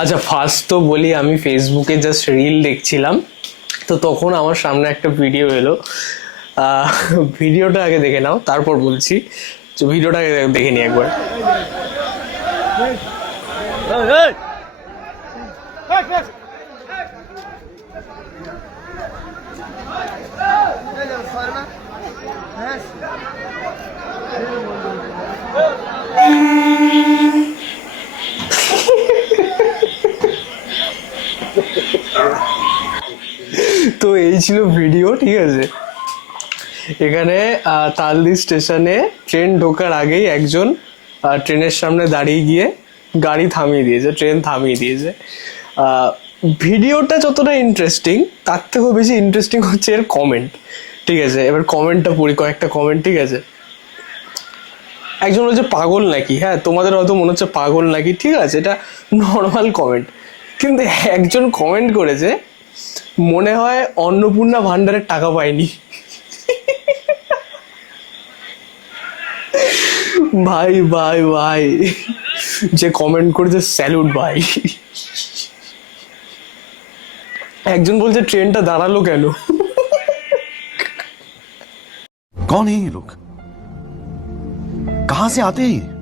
আচ্ছা ফার্স্ট তো বলি, আমি ফেসবুকে জাস্ট রিল দেখছিলাম, তো তখন আমার সামনে একটা ভিডিও এলো। আহ, ভিডিওটা আগে দেখে নাও, তারপর বলছি। তো ভিডিওটা আগে দেখে নি একবার। তো এই ছিল ভিডিও, ঠিক আছে। এখানে তালদি স্টেশনে ট্রেন ঢোকার আগেই একজন ট্রেনের সামনে দাঁড়িয়ে গিয়ে গাড়ি থামিয়ে দিয়েছে, ট্রেন থামিয়ে দিয়েছে। আহ, ভিডিওটা যতটা ইন্টারেস্টিং, তার থেকেও বেশি ইন্টারেস্টিং হচ্ছে এর কমেন্ট। ঠিক আছে, এবার কমেন্টটা পড়ি, কয়েকটা কমেন্ট, ঠিক আছে। একজন বলছে পাগল নাকি, হ্যাঁ তোমাদের হয়তো মনে হচ্ছে পাগল নাকি, ঠিক আছে, এটা নর্মাল কমেন্ট। কিন্তু একজন কমেন্ট করেছে, মনে হয় অন্নপূর্ণা ভান্ডারের টাকা পায়নি। ভাই ভাই ভাই, যে কমেন্ট করেছে স্যালুট ভাই। একজন বলছে ট্রেনটা দাঁড়ালো কেন। कौन है ये लोग? कहां से आते हैं ये?